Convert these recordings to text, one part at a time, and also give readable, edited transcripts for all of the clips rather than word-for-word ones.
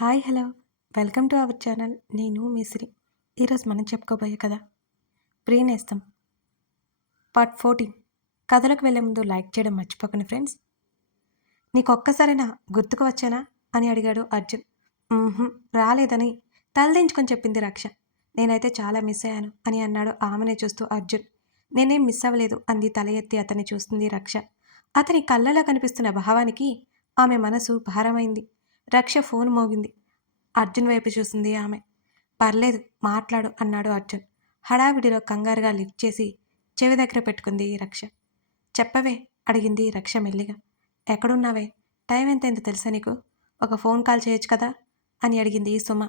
Hi hello welcome to our channel. నేను మిసిరి. ఈరోజు మనం చెప్పుకోబోయే కథ ప్రియనేస్తం పార్ట్ 14. కథలకు వెళ్ళే ముందు లైక్ చేయడం మర్చిపోకండి ఫ్రెండ్స్. నీకొక్కసారైనా గుర్తుకు వచ్చానా అని అడిగాడు అర్జున్. రాలేదని తలదించుకొని చెప్పింది రక్ష. నేనైతే చాలా మిస్ అయ్యాను అని అన్నాడు ఆమెనే చూస్తూ అర్జున్. నేనేం మిస్ అవ్వలేదు అంది తల ఎత్తి అతన్ని చూస్తుంది రక్ష. అతని కళ్ళలో కనిపిస్తున్న భావానికి ఆమె మనసు భారమైంది. రక్ష ఫోన్ మోగింది. అర్జున్ వైపు చూసింది ఆమె. పర్లేదు మాట్లాడు అన్నాడు అర్జున్. హడావిడిలో కంగారుగా లిఫ్ట్ చేసి చెవి దగ్గర పెట్టుకుంది రక్ష. చెప్పవే అడిగింది రక్ష మెల్లిగా. ఎక్కడున్నావే? టైం ఎంతైందో తెలుసా నీకు? ఒక ఫోన్ కాల్ చేయొచ్చు కదా అని అడిగింది సుమ.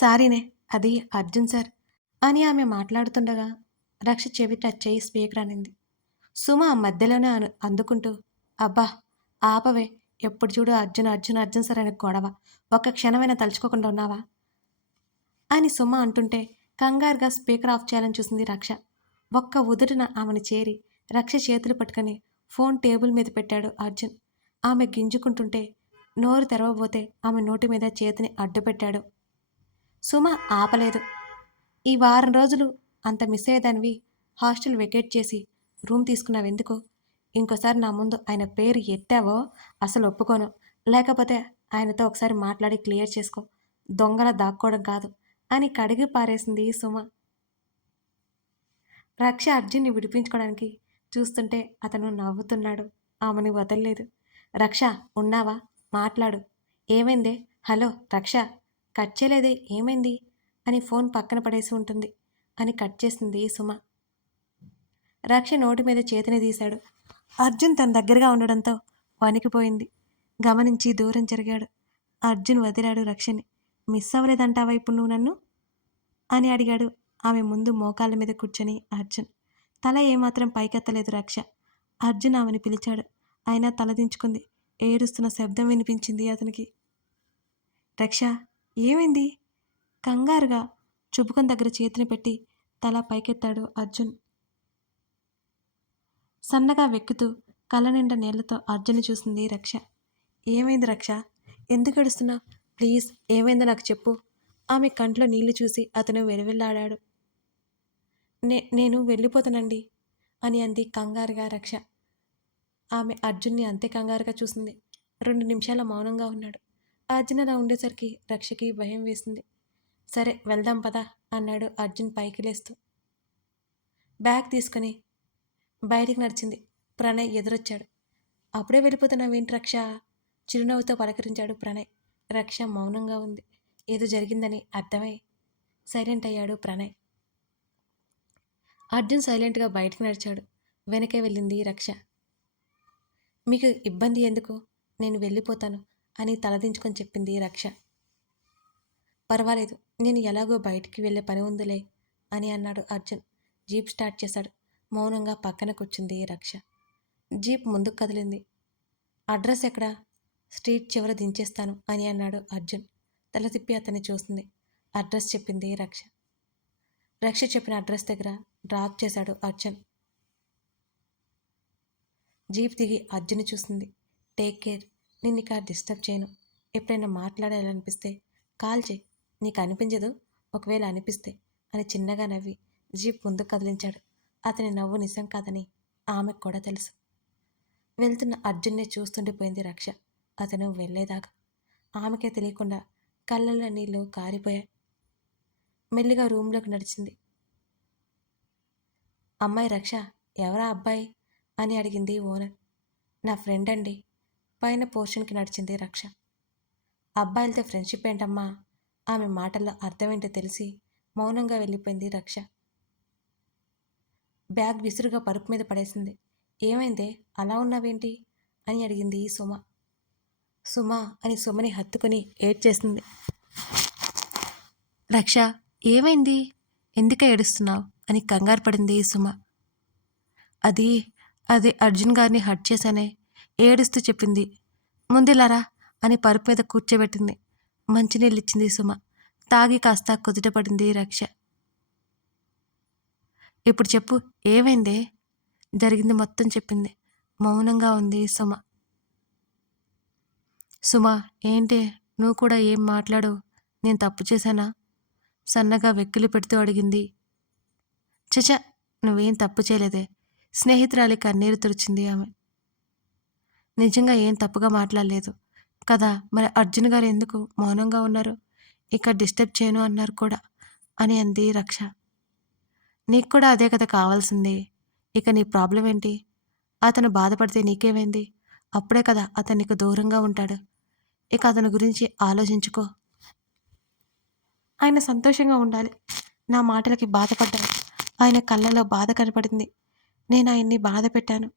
సారీనే, అది అర్జున్ సార్ అని ఆమె మాట్లాడుతుండగా రక్ష చెవి టచ్ చేయి స్పీకర్ అనింది. సుమ మధ్యలోనే అందుకుంటూ, అబ్బా ఆపవే, ఎప్పుడు చూడు అర్జున్ అర్జున్ అర్జున్ సార్ అనే గొడవ, ఒక్క క్షణమైనా తలుచుకోకుండా ఉన్నావా అని సుమ అంటుంటే కంగారుగా స్పీకర్ ఆఫ్ చేయాలని చూసింది రక్ష. ఒక్క ఉదుటిన ఆమెను చేరి రక్ష చేతులు పట్టుకొని ఫోన్ టేబుల్ మీద పెట్టాడు అర్జున్. ఆమె గింజుకుంటుంటే నోరు తెరవబోతే ఆమె నోటి మీద చేతిని అడ్డుపెట్టాడు. సుమ ఆపలేదు. ఈ వారం రోజులు అంత మిస్ అయ్యేదానివి హాస్టల్ వెకేట్ చేసి రూమ్ తీసుకున్నావెందుకు? ఇంకోసారి నా ముందు ఆయన పేరు ఎత్తావో అసలు ఒప్పుకోను. లేకపోతే ఆయనతో ఒకసారి మాట్లాడి క్లియర్ చేసుకో. దొంగలా దాక్కోవడం కాదు అని కడిగి పారేసింది సుమ. రక్ష అర్జున్ని విడిపించుకోవడానికి చూస్తుంటే అతను నవ్వుతున్నాడు. ఆమెని వదల్లేదు. రక్ష ఉన్నావా? మాట్లాడు. ఏమైందే? హలో రక్ష, కట్ చేయలేదే, ఏమైంది అని ఫోన్ పక్కన పడేసి ఉంటుంది అని కట్ చేసింది సుమ. రక్ష నోటి మీద చేతిని తీశాడు. అర్జున్ తన దగ్గరగా ఉండడంతో వణికిపోయింది. గమనించి దూరం జరిగాడు. అర్జున్ వదిలాడు రక్షని. మిస్ అవ్వలేదంటావా ఇప్పుడు నువ్వు నన్ను అని అడిగాడు ఆమె ముందు మోకాళ్ళ మీద కూర్చొని అర్జున్. తల ఏమాత్రం పైకెత్తలేదు రక్ష. అర్జున్ ఆమెను పిలిచాడు. అయినా తలదించుకుంది. ఏడుస్తున్న శబ్దం వినిపించింది అతనికి. రక్ష ఏమైంది? కంగారుగా చుబుకం దగ్గర చేతిని పెట్టి తల పైకెత్తాడు అర్జున్. సన్నగా వెక్కుతూ కళ్ళ నిండా నీళ్లతో అర్జున్ని చూసింది రక్ష. ఏమైంది రక్ష? ఎందుకు ఏడుస్తున్నావు? ప్లీజ్ ఏమైందో నాకు చెప్పు. ఆమె కంట్లో నీళ్లు చూసి అతను వెలువెల్లాడాడు. నేను వెళ్ళిపోతానండి అని అంది కంగారుగా రక్ష. ఆమె అర్జున్ని అంతే కంగారుగా చూసింది. 2 నిమిషాల మౌనంగా ఉన్నాడు. అర్జున్ అలా ఉండేసరికి రక్షకి భయం వేసింది. సరే వెళ్దాం పదా అన్నాడు అర్జున్ పైకి లేస్తూ. బ్యాగ్ తీసుకుని బయటికి నడిచింది. ప్రణయ్ ఎదురొచ్చాడు. అప్పుడే వెళ్ళిపోతున్నావేంటి రక్ష? చిరునవ్వుతో పలకరించాడు ప్రణయ్. రక్ష మౌనంగా ఉంది. ఏదో జరిగిందని అర్థమై సైలెంట్ అయ్యాడు ప్రణయ్. అర్జున్ సైలెంట్గా బయటికి నడిచాడు. వెనకే వెళ్ళింది రక్ష. మీకు ఇబ్బంది ఎందుకు? నేను వెళ్ళిపోతాను అని తలదించుకొని చెప్పింది రక్ష. పర్వాలేదు, నేను ఎలాగో బయటికి వెళ్ళే పని ఉందిలే అని అన్నాడు అర్జున్. జీప్ స్టార్ట్ చేశాడు. మౌనంగా పక్కన కూర్చుంది రక్ష. జీప్ ముందుకు కదిలింది. అడ్రస్ ఎక్కడా? స్ట్రీట్ చివర దించేస్తాను అని అన్నాడు అర్జున్. తల తిప్పి అతన్ని చూస్తుంది. అడ్రస్ చెప్పింది రక్ష. రక్ష చెప్పిన అడ్రస్ దగ్గర డ్రాప్ చేశాడు అర్జున్. జీప్ దిగి అర్జున్ని చూసింది. Take care. నిన్ను ఇక డిస్టర్బ్ చేయను. ఎప్పుడైనా మాట్లాడాలనిపిస్తే కాల్ చేయి. నీకు అనిపించదు, ఒకవేళ అనిపిస్తే అని చిన్నగా నవ్వి జీప్ ముందుకు కదిలించాడు. అతని నవ్వు నిజం కాదని ఆమెకు కూడా తెలుసు. వెళ్తున్న అర్జున్నే చూస్తుండిపోయింది రక్ష. అతను వెళ్ళేదాకా ఆమెకే తెలియకుండా కళ్ళల్లో నీళ్లు కారిపోయాయి. మెల్లిగా రూమ్లోకి నడిచింది. అమ్మాయి రక్ష, ఎవరా అబ్బాయి అని అడిగింది ఓనర్. నా ఫ్రెండ్ అండి. పైన పోర్షన్కి నడిచింది రక్ష. అబ్బాయిలతో ఫ్రెండ్షిప్ ఏంటమ్మా? ఆమె మాటల్లో అర్థమేంటో తెలిసి మౌనంగా వెళ్ళిపోయింది రక్ష. బ్యాగ్ విసురుగా పరుపు మీద పడేసింది. ఏమైందే, అలా ఉన్నావేంటి అని అడిగింది సుమ. సుమ అని సుమని హత్తుకొని ఏడ్చేసింది. రక్ష ఏమైంది? ఎందుక ఏడుస్తున్నావు అని కంగారు పడింది సుమ. అది అది అర్జున్ గారిని హట్ చేశానే ఏడుస్తూ చెప్పింది. ముందులారా అని పరుపు మీద కూర్చోబెట్టింది. మంచినీళ్ళిచ్చింది సుమ. తాగి కాస్త కుదుటపడింది రక్ష. ఇప్పుడు చెప్పు, ఏమైందే? జరిగింది మొత్తం చెప్పింది. మౌనంగా ఉంది సుమ. సుమా, ఏంటే నువ్వు కూడా ఏం మాట్లాడవు? నేను తప్పు చేశానా? సన్నగా వెక్కిలి పెడుతూ అడిగింది. చచ, నువ్వేం తప్పు చేయలేదే. స్నేహితురాలి కన్నీరు తుడిచింది ఆమె. నిజంగా ఏం తప్పుగా మాట్లాడలేదు కదా. మరి అర్జున్ గారు ఎందుకు మౌనంగా ఉన్నారు? ఇక డిస్టర్బ్ చేయను అన్నారు కూడా అని అంది రక్ష. నీకు కూడా అదే కదా కావాల్సింది. ఇక నీ ప్రాబ్లం ఏంటి? అతను బాధపడితే నీకేమైంది? అప్పుడే కదా అతను నీకు దూరంగా ఉంటాడు. ఇక అతని గురించి ఆలోచించుకో. ఆయన సంతోషంగా ఉండాలి. నా మాటలకి బాధపడ్డాను. ఆయన కళ్ళలో బాధ కనపడింది. నేను ఆయన్ని బాధ పెట్టాను.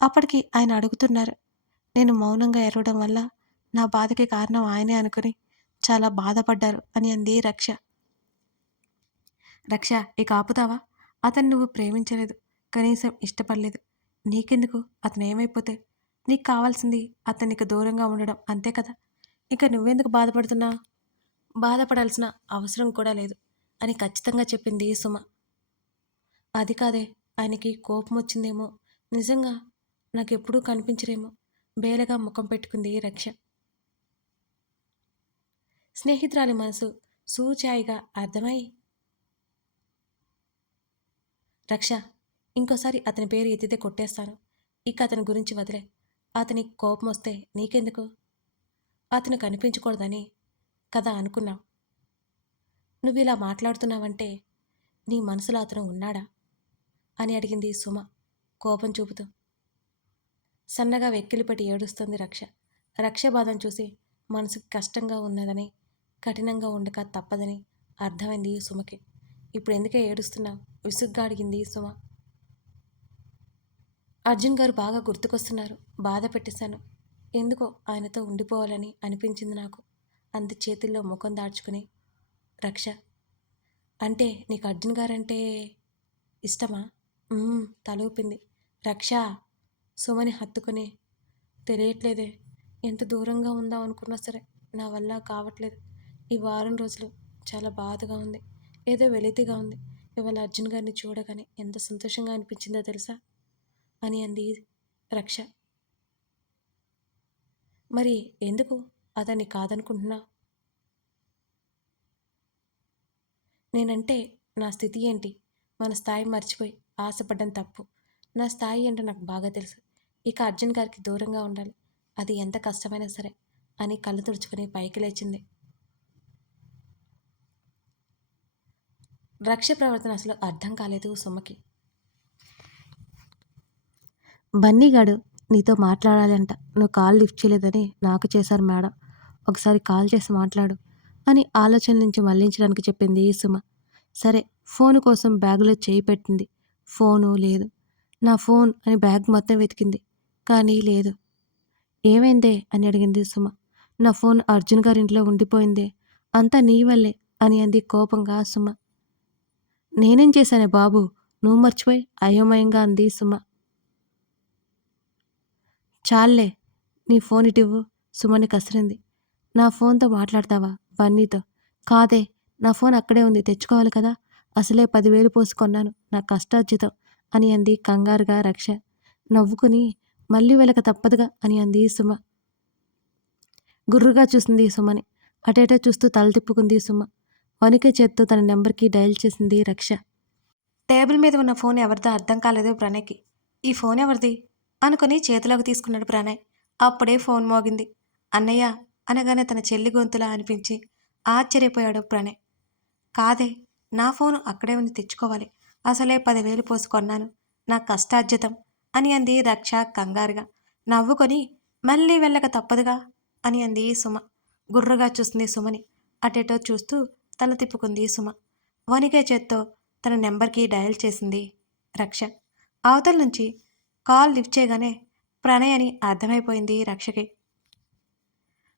అప్పటికి ఆయన అడుగుతున్నారు. నేను మౌనంగా ఏడవడం వల్ల నా బాధకి కారణం ఆయనే అనుకుని చాలా బాధపడ్డారు అని అంది రక్ష. రక్ష, ఇక ఆపుతావా? అతన్ని నువ్వు ప్రేమించలేదు, కనీసం ఇష్టపడలేదు. నీకెందుకు అతను ఏమైపోతే? నీకు కావాల్సింది అతను నీకు దూరంగా ఉండడం, అంతే కదా. ఇక నువ్వెందుకు బాధపడుతున్నావు? బాధపడాల్సిన అవసరం కూడా లేదు అని ఖచ్చితంగా చెప్పింది సుమ. అది కాదే, ఆయనకి కోపం వచ్చిందేమో, నిజంగా నాకెప్పుడూ కనిపించరేమో బేలగా ముఖం పెట్టుకుంది రక్ష. స్నేహితురాలి మనసు సూచాయిగా అర్థమై, రక్ష, ఇంకోసారి అతని పేరు ఎత్తితే కొట్టేస్తాను. ఇక అతని గురించి వదిలే. అతనికి కోపం వస్తే నీకెందుకు? అతను కనిపించకూడదని కదా అనుకున్నావు. నువ్వు ఇలా మాట్లాడుతున్నావంటే నీ మనసులో అతను ఉన్నాడా అని అడిగింది సుమ కోపం చూపుతూ. సన్నగా వెక్కిలిపెట్టి ఏడుస్తుంది రక్ష. రక్ష బాధను చూసి మనసుకి కష్టంగా ఉన్నదని, కఠినంగా ఉండక తప్పదని అర్థమైంది సుమకి. ఇప్పుడు ఎందుకే ఏడుస్తున్నావు? విసుగ్గా అడిగింది సుమ. అర్జున్ గారు బాగా గుర్తుకొస్తున్నారు. బాధ పెట్టేశాను. ఎందుకో ఆయనతో ఉండిపోవాలని అనిపించింది నాకు అంది చేతుల్లో ముఖం దాచుకుని రక్ష. అంటే నీకు అర్జున్ గారంటే ఇష్టమా? తల ఊపింది రక్ష. సుమని హత్తుకుని, తెలియట్లేదే, ఎంత దూరంగా ఉందాం అనుకున్నా సరే నా వల్ల కావట్లేదు. ఈ వారం రోజులు చాలా బాధగా ఉంది, ఏదో వెలితిగా ఉంది. ఇవాళ అర్జున్ గారిని చూడగానే ఎంత సంతోషంగా అనిపించిందో తెలుసా అని అంది రక్ష. మరి ఎందుకు అతన్ని కాదనుకుంటున్నా? నేనంటే నా స్థితి ఏంటి? మన స్థాయి మర్చిపోయి ఆశపడ్డం తప్పు. నా స్థాయి ఏంటో నాకు బాగా తెలుసు. ఇక అర్జున్ గారికి దూరంగా ఉండాలి, అది ఎంత కష్టమైనా సరే అని కళ్ళు తుడుచుకుని పైకి లేచింది. రక్ష ప్రవర్తన అసలు అర్థం కాలేదు సుమకి. బన్నీగాడు నీతో మాట్లాడాలంట. నువ్వు కాల్ లిఫ్ట్ చేయలేదని నాకు చేశారు మేడం. ఒకసారి కాల్ చేసి మాట్లాడు అని ఆలోచన నుంచి మళ్లించడానికి చెప్పింది సుమ. సరే, ఫోను కోసం బ్యాగులో చేయి పెట్టింది. ఫోను లేదు. నా ఫోన్ అని బ్యాగ్ మొత్తం వెతికింది, కానీ లేదు. ఏమైందే అని అడిగింది సుమ. నా ఫోన్ అర్జున్ గారింట్లో ఉండిపోయిందే, అంతా నీ వల్లే అని అంది కోపంగా సుమ. నేనేం చేశానే బాబు, నువ్వు మర్చిపోయి అయోమయంగా అంది సుమ. చాల్లే, నీ ఫోన్ ఇటివ్వు సుమని కసిరింది. నా ఫోన్తో మాట్లాడతావా బన్నీతో? కాదే, నా ఫోన్ అక్కడే ఉంది, తెచ్చుకోవాలి కదా. అసలే 10,000 పోసి కొన్నాను, నా కష్టార్జితం అని అంది కంగారుగా రక్ష. నవ్వుకుని మళ్ళీ వెలక తప్పదుగా అని అంది సుమ. గుర్రుగా చూసింది సుమని. అటేటో చూస్తూ తల తిప్పుకుంది సుమ. వణికే చేత్తో తన నెంబర్కి డయల్ చేసింది రక్ష. టేబుల్ మీద ఉన్న ఫోన్ ఎవరిదో అర్థం కాలేదు ప్రణయ్కి. ఈ ఫోన్ ఎవరిది అనుకుని చేతిలోకి తీసుకున్నాడు ప్రణయ్. అప్పుడే ఫోన్ మోగింది. అన్నయ్య అనగానే తన చెల్లి గొంతులా అనిపించి ఆశ్చర్యపోయాడు ప్రణయ్. కాదే, నా ఫోను అక్కడే ఉంది, తెచ్చుకోవాలి. అసలే 10,000 పోసి కొన్నాను, నా కష్టార్జితం అని అంది రక్ష కంగారుగా. నవ్వుకొని మళ్ళీ వెళ్ళక తప్పదుగా అని అంది సుమ. గుర్రుగా చూస్తుంది సుమని. అటేటో చూస్తూ తల తిప్పుకుంది సుమ. వణికే చేత్తో తన నెంబర్కి డయల్ చేసింది రక్ష. అవతల నుంచి కాల్ లిఫ్ట్ చేయగానే ప్రణయ్ అని అర్థమైపోయింది రక్షకి.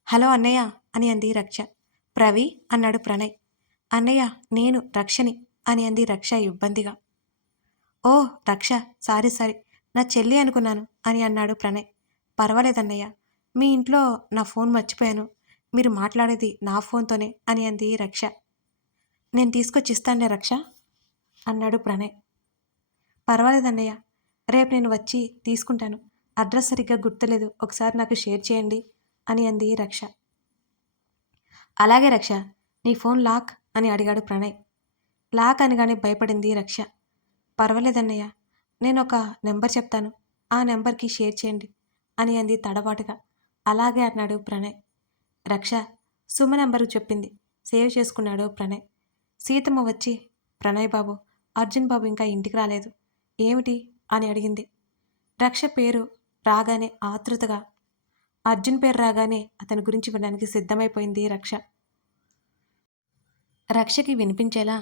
హలో అన్నయ్య అని అంది రక్ష. ప్రవి అన్నాడు ప్రణయ్. అన్నయ్య, నేను రక్షని అని అంది రక్ష ఇబ్బందిగా. ఓ రక్ష, సారీ సారీ, నా చెల్లి అనుకున్నాను అని అన్నాడు ప్రణయ్. పర్వాలేదన్నయ్య, మీ ఇంట్లో నా ఫోన్ మర్చిపోయాను, మీరు మాట్లాడేది నా ఫోన్తోనే అని అంది రక్ష. నేను తీసుకొచ్చి ఇస్తానులే రక్ష అన్నాడు ప్రణయ్. పర్వాలేదన్నయ్య, రేపు నేను వచ్చి తీసుకుంటాను. అడ్రస్ సరిగ్గా గుర్తులేదు, ఒకసారి నాకు షేర్ చేయండి అని అంది రక్ష. అలాగే రక్ష, నీ ఫోన్ లాక్ అని అడిగాడు ప్రణయ్. లాక్ అనగానే భయపడింది రక్ష. పర్వాలేదన్నయ్య, నేను ఒక నెంబర్ చెప్తాను, ఆ నెంబర్కి షేర్ చేయండి అని అంది తడబాటుగా. అలాగే అన్నాడు ప్రణయ్. రక్ష సుమ నెంబరు చెప్పింది. సేవ్ చేసుకున్నాడు ప్రణయ్. సీతమ్మ వచ్చి, ప్రణయ్ బాబు, అర్జున్ బాబు ఇంకా ఇంటికి రాలేదు, ఏమిటి అని అడిగింది. రక్ష పేరు రాగానే ఆతృతగా, అర్జున్ పేరు రాగానే అతని గురించి వినడానికి సిద్ధమైపోయింది రక్ష. రక్షకి వినిపించేలా,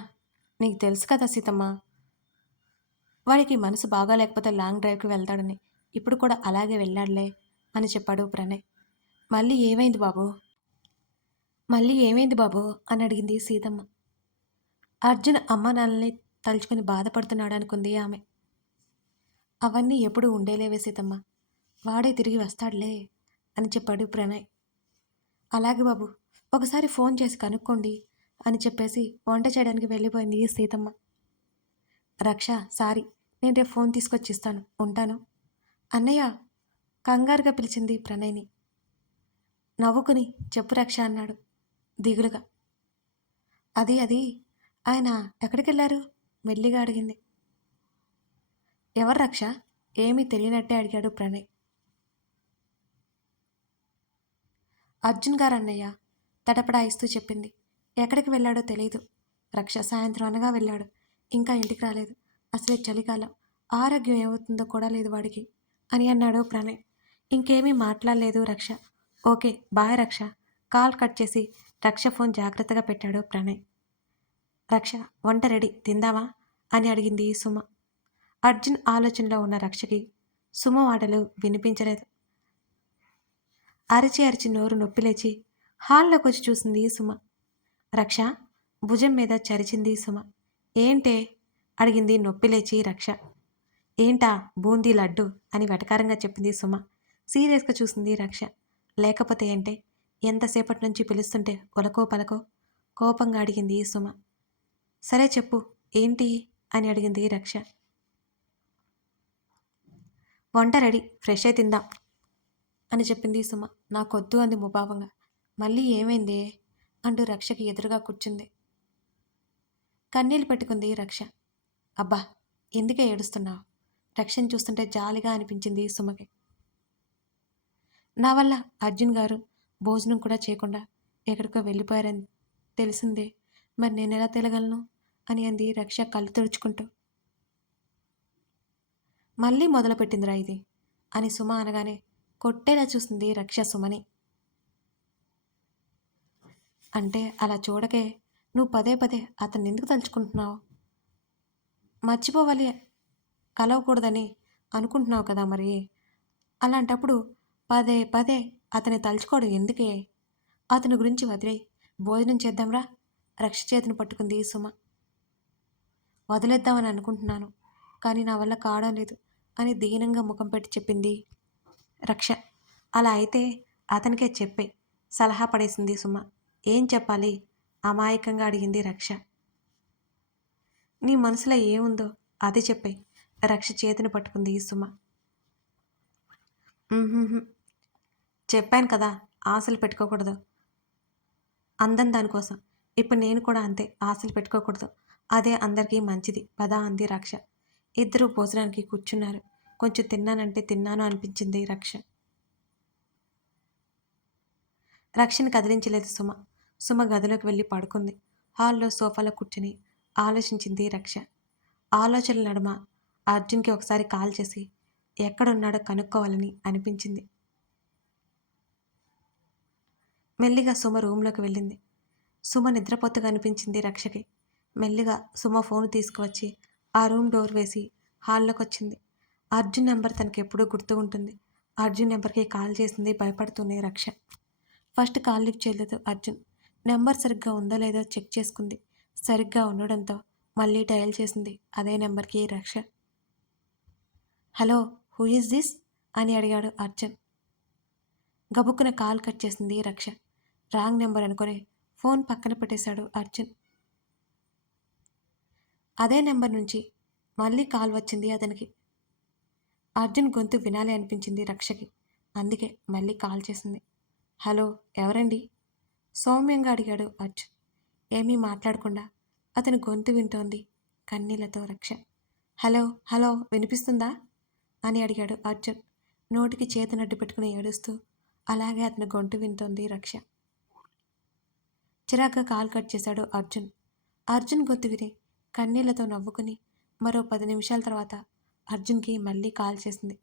నీకు తెలుసు కదా సీతమ్మ, వాడికి మనసు బాగా లేకపోతే లాంగ్ డ్రైవ్కి వెళ్తాడని, ఇప్పుడు కూడా అలాగే వెళ్ళాడులే అని చెప్పాడు ప్రణయ్. మళ్ళీ ఏమైంది బాబు, మళ్ళీ ఏమైంది బాబు అని అడిగింది సీతమ్మ. అర్జున్ అమ్మ నాన్నల్ని తలుచుకుని బాధపడుతున్నాడు అనుకుంది ఆమె. అవన్నీ ఎప్పుడు ఉండేలేవే సీతమ్మ, వాడే తిరిగి వస్తాడులే అని చెప్పాడు ప్రణయ్. అలాగే బాబు, ఒకసారి ఫోన్ చేసి కనుక్కోండి అని చెప్పేసి వంట చేయడానికి వెళ్ళిపోయింది సీతమ్మ. రక్ష, సారీ, నేను రేపు ఫోన్ తీసుకొచ్చి ఇస్తాను, ఉంటాను. అన్నయ్య కంగారుగా పిలిచింది ప్రణయ్ని. నవ్వుకుని చెప్పు రక్ష అన్నాడు దిగులుగా. అది ఆయన ఎక్కడికి వెళ్ళారు మెల్లిగా అడిగింది. ఎవరు రక్ష, ఏమీ తెలియనట్టే అడిగాడు ప్రణయ్. అర్జున్ గారు అన్నయ్య, తడపడాయిస్తూ చెప్పింది. ఎక్కడికి వెళ్ళాడో తెలియదు రక్ష, సాయంత్రం అనగా వెళ్ళాడు, ఇంకా ఇంటికి రాలేదు. అసలే చలికాలం, ఆరోగ్యం ఏమవుతుందో కూడా లేదు వాడికి అని అన్నాడు ప్రణయ్. ఇంకేమీ మాట్లాడలేదు రక్ష. ఓకే బాయ్ రక్ష. కాల్ కట్ చేసి రక్ష ఫోన్ జాగ్రత్తగా పెట్టాడు ప్రణయ్. రక్ష, వంట రెడీ, తిందామా అని అడిగింది సుమ. అర్జున్ ఆలోచనలో ఉన్న రక్షకి సుమ మాటలు వినిపించలేదు. అరిచి అరిచి నోరు నొప్పి లేచి హాల్లోకి వచ్చి చూసింది సుమ. రక్ష భుజం మీద చరిచింది సుమ. ఏంటే అడిగింది నొప్పి లేచి రక్ష. ఏంటా బూందీ లడ్డు అని వెటకారంగా చెప్పింది సుమ. సీరియస్గా చూసింది రక్ష. లేకపోతే ఏంటే, ఎంతసేపటి నుంచి పిలుస్తుంటే ఒలకో పలకో కోపంగా అడిగింది సుమ. సరే చెప్పు ఏంటి అని అడిగింది రక్ష. వంట రెడీ, ఫ్రెష్ అయి తిందాం అని చెప్పింది సుమ. నాకొద్దు అంది ముభావంగా. మళ్ళీ ఏమైందే అంటూ రక్షకి ఎదురుగా కూర్చుంది. కన్నీళ్ళు పెట్టుకుంది రక్ష. అబ్బా, ఎందుకే ఏడుస్తున్నావు? రక్షని చూస్తుంటే జాలిగా అనిపించింది సుమకి. నా వల్ల అర్జున్ గారు భోజనం కూడా చేయకుండా ఎక్కడికో వెళ్ళిపోయారని తెలిసిందే, మరి నేనెలా తెలగలను అని అంది రక్ష కళ్ళు తుడుచుకుంటూ. మళ్ళీ మొదలుపెట్టిందిరా ఇది అని సుమ అనగానే కొట్టేలా చూసింది రక్ష సుమని. అంటే అలా చూడకే, నువ్వు పదే పదే అతన్ని ఎందుకు తలుచుకుంటున్నావు? మర్చిపోవాలి, కలవకూడదని అనుకుంటున్నావు కదా మరి. అలాంటప్పుడు పదే పదే అతన్ని తలుచుకోవడం ఎందుకే? అతని గురించి వదిలేయి, భోజనం చేద్దాంరా. రక్ష చేతిని పట్టుకుంది సుమ. వదిలేద్దామని అనుకుంటున్నాను, కానీ నా వల్ల కావడం లేదు అని దీనంగా ముఖం పెట్టి చెప్పింది రక్ష. అలా అయితే అతనికే చెప్పే, సలహా పడేసింది సుమ. ఏం చెప్పాలి అమాయకంగా అడిగింది రక్ష. నీ మనసులో ఏముందో అది చెప్పే, రక్ష చేతిని పట్టుకుంది సుమ. చెప్పాను కదా, ఆశలు పెట్టుకోకూడదు, అందం దానికోసం. ఇప్పుడు నేను కూడా అంతే, ఆశలు పెట్టుకోకూడదు, అదే అందరికీ మంచిది పదా అంది రక్ష. ఇద్దరూ భోజనానికి కూర్చున్నారు. కొంచెం తిన్నానంటే తిన్నాను అనిపించింది రక్ష. రక్షని కదిలించలేదు సుమ. సుమ గదిలోకి వెళ్ళి పడుకుంది. హాల్లో సోఫాలో కూర్చుని ఆలోచించింది రక్ష. ఆలోచనల నడుమ అర్జున్కి ఒకసారి కాల్ చేసి ఎక్కడున్నాడో కనుక్కోవాలని అనిపించింది. మెల్లిగా సుమ రూమ్లోకి వెళ్ళింది. సుమ నిద్రపోతుగా అనిపించింది రక్షకి. మెల్లిగా సుమ ఫోన్ తీసుకువచ్చి ఆ రూమ్ డోర్ వేసి హాల్లోకి వచ్చింది. అర్జున్ నెంబర్ తనకి ఎప్పుడూ గుర్తు ఉంటుంది. అర్జున్ నెంబర్కి కాల్ చేసింది భయపడుతూనే రక్ష. ఫస్ట్ కాల్ లిఫ్ట్ చేయలేదు అర్జున్. నెంబర్ సరిగ్గా ఉందో లేదో చెక్ చేసుకుంది. సరిగ్గా ఉండడంతో మళ్ళీ డయల్ చేసింది అదే నెంబర్కి రక్ష. హలో, హూ ఈజ్ దిస్ అని అడిగాడు అర్జున్. గబుక్కున కాల్ కట్ చేసింది రక్ష. రాంగ్ నెంబర్ అనుకుని ఫోన్ పక్కన పెట్టేశాడు అర్జున్. అదే నెంబర్ నుంచి మళ్ళీ కాల్ వచ్చింది అతనికి. అర్జున్ గొంతు వినాలి అనిపించింది రక్షకి, అందుకే మళ్ళీ కాల్ చేసింది. హలో, ఎవరండి? సౌమ్యంగా అడిగాడు అర్జున్. ఏమీ మాట్లాడకుండా అతని గొంతు వింటోంది కన్నీళ్లతో రక్ష. హలో, హలో, వినిపిస్తుందా అని అడిగాడు అర్జున్, నోటికి చేతునడ్డు పెట్టుకుని ఏడుస్తూ. అలాగే అతని గొంతు వింటోంది రక్ష. చిరాగ్గా కాల్ కట్ చేశాడు అర్జున్. అర్జున్ గొంతు విని కన్నీళ్లతో నవ్వుకుని మరో 10 నిమిషాల తర్వాత అర్జున్కి మళ్ళీ కాల్ చేసింది.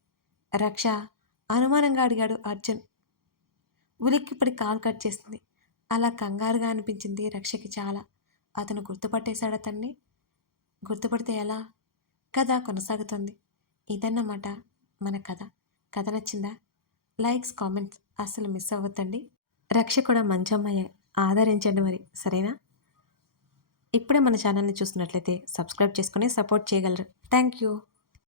రక్ష అనుమానంగా అడిగాడు అర్జున్. ఉలిక్కిపడి కాల్ కట్ చేసింది. అలా కంగారుగా అనిపించింది రక్షకి చాలా. అతను గుర్తుపట్టేశాడు అతన్ని. గుర్తుపడితే ఎలా? కథ కొనసాగుతుంది. ఇదన్నమాట మన కథ. కథ నచ్చిందా? లైక్స్, కామెంట్స్ అస్సలు మిస్ అవ్వద్దండి. రక్ష కూడా మంచి అమ్మాయే, ఆదరించండి మరి, సరేనా? ఇప్పుడే మన ఛానల్ని చూస్తున్నట్లయితే సబ్స్క్రైబ్ చేసుకుని సపోర్ట్ చేయగలరు. Thank you.